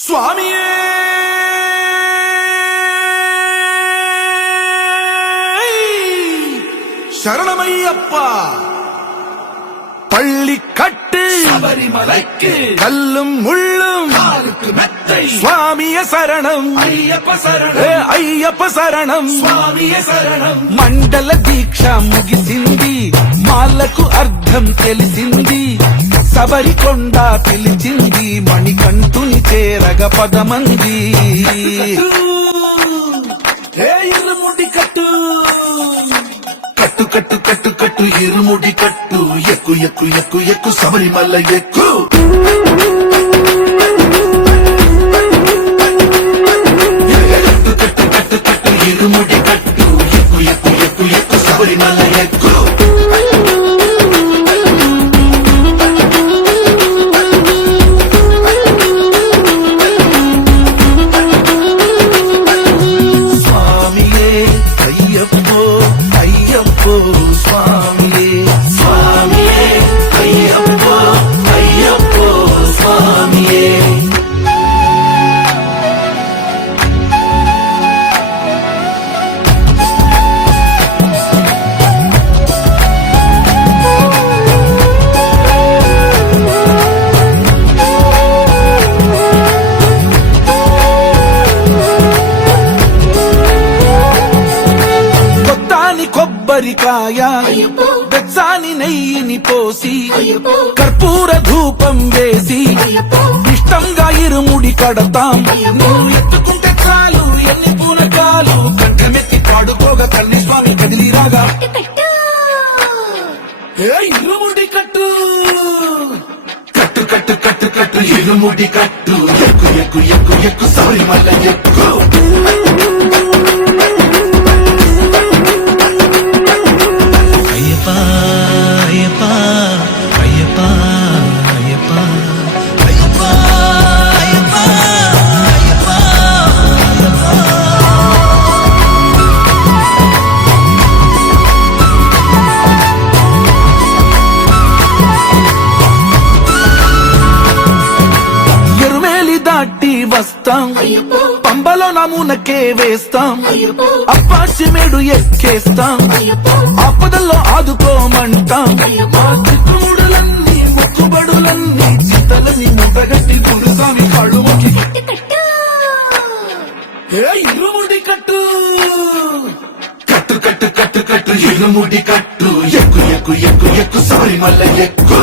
స్వామియే శరణమయ్యప్ప பள்ளிக்கட்டு சபரிமலைக்கு கல்லும் முள்ளும் காலுக்கு மெத்தை சுவாமிய சரணம் ஐயப்ப சரணம் అయ్యప్ప శరణం స్వామియ శరణం మండల దీక్ష ముగిసింది మాలకు అర్థం తెలిసింది శబరికొండ పిలిచింది మణికంఠుని చేరగ పదమంది ఇరుముడి కట్టు కట్టు కట్టు కట్టు కట్టు ఇరుముడి కట్టు ఎక్కు ఎక్కు ఎక్కు ఎక్కు శబరిమల ఎక్కు కట్టు కట్టు కట్టు కట్టు ఇరుముడి కట్టు ఎక్కు ఎక్కు ఎక్కు ఎక్కు శబరిమల ఎక్కు స్వామియే అయ్యప్పో అయ్యప్పో స్వామియే స్వామియే అయ్యప్పో అయ్యప్పో స్వామియే కొత్తాని కొబ్బరికాయ బెచ్చాని నెయ్యిని పోసి కర్పూర ధూపం వేసి ఇష్టంగా ఇరుముడి కడతాం నువ్వు ఎత్తుకుంటే చాలు ఎన్ని పూనకాలు కంఠమెత్తి పాడుకోగా కల్లి స్వామి కదిలిరాగా ఇరుముడి కట్టు కట్టు కట్టు కట్టు కట్టు ఇరుముడి కట్టు ఎక్కు ఎక్కు ఎక్కు ఎక్కు శబరిమల ఎక్కు అయ్యప్ప అయ్యప్ప అయ్యప్ప అయ్యప్ప అయ్యప్ప అయ్యప్ప ఎరుమేలి దాటి వస్తాం పంబలో నమూనకే వేస్తాం అప్పాచిమేడు ఎక్కేస్తాం ఆపదల్లో ఆదుకోమంటాం మా చిక్కుముడులన్నీ ముక్కుబడులన్నీ చితలని ముట్టగట్టి గురుస్వామి కాళ్ళు మొక్కి ఇరుముడి కట్టు కట్టు కట్టు కట్టు కట్టు ఇరుముడి కట్టు ఎక్కు ఎక్కు ఎక్కు ఎక్కు శబరిమల ఎక్కు